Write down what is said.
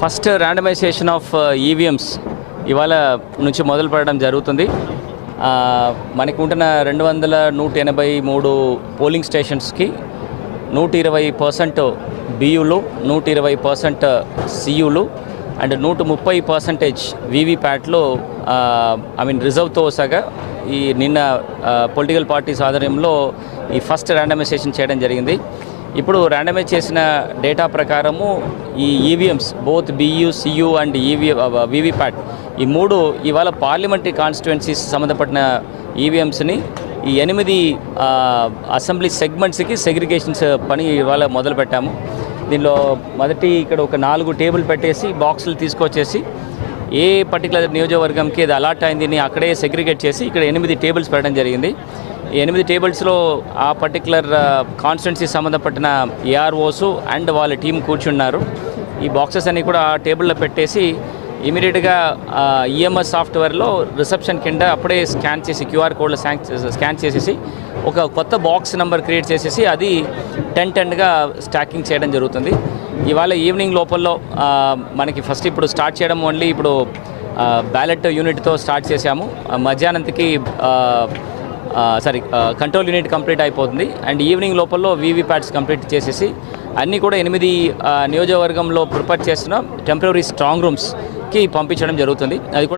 First randomisation of EVMs ఇవాళ నుంచి మొదలు పెట్టడం జరుగుతుంది. మనకు ఉంటున్న 183 పోలింగ్ స్టేషన్స్కి 120% బియులు, 120% సియులు అండ్ 130% వీవీప్యాట్లు రిజర్వ్తో సగా ఈ నిన్న పొలిటికల్ పార్టీస్ ఆధ్వర్యంలో ఈ ఫస్ట్ ర్యాండమైజేషన్ చేయడం జరిగింది. ఇప్పుడు ర్యాండమైజ్ చేసిన డేటా ప్రకారము ఈ EVMs both BU, CU and VVPAT ఈ మూడు ఇవాళ పార్లమెంటరీ కాన్స్టిట్యుయెన్సీస్ సంబంధపడిన ఈవీఎంస్ని ఈ 8 అసెంబ్లీ సెగ్మెంట్స్కి సెగ్రిగేషన్స్ పని ఇవాళ మొదలుపెట్టాము. దీనిలో మొదటి ఇక్కడ ఒక 4 టేబుల్ పెట్టేసి బాక్సులు తీసుకొచ్చేసి ఏ పర్టికులర్ నియోజకవర్గంకి అది అలాట్ అయిందని అక్కడే సెగ్రిగేట్ చేసి ఇక్కడ 8 టేబుల్స్ పెట్టడం జరిగింది. ఈ 8 టేబుల్స్లో ఆ పర్టికులర్ కాన్స్టిట్యున్సీ సంబంధపడిన ఏఆర్ఓస్ అండ్ వాళ్ళ టీం కూర్చున్నారు. ఈ బాక్సెస్ అన్నీ కూడా ఆ టేబుల్లో పెట్టేసి ఇమీడియట్గా ఈఎంఎస్ సాఫ్ట్వేర్లో రిసెప్షన్ కింద అప్పుడే స్కాన్ చేసి క్యూఆర్ కోడ్లో స్కాన్ చేసేసి ఒక కొత్త బాక్స్ నెంబర్ క్రియేట్ చేసేసి అది 10-10గా స్టాకింగ్ చేయడం జరుగుతుంది. ఇవాళ ఈవినింగ్ లోపల్లో మనకి ఫస్ట్ ఇప్పుడు స్టార్ట్ చేయడం ఓన్లీ ఇప్పుడు బ్యాలెట్ యూనిట్తో స్టార్ట్ చేశాము. మధ్యాహ్నంకి కంట్రోల్ యూనిట్ కంప్లీట్ అయిపోతుంది అండ్ ఈవినింగ్ లోపల్లో వీవీప్యాట్స్ కంప్లీట్ చేసేసి అన్నీ కూడా 8 నియోజకవర్గంలో ప్రిపేర్ చేసిన టెంపరరీ స్ట్రాంగ్ రూమ్స్కి పంపించడం జరుగుతుంది. అది కూడా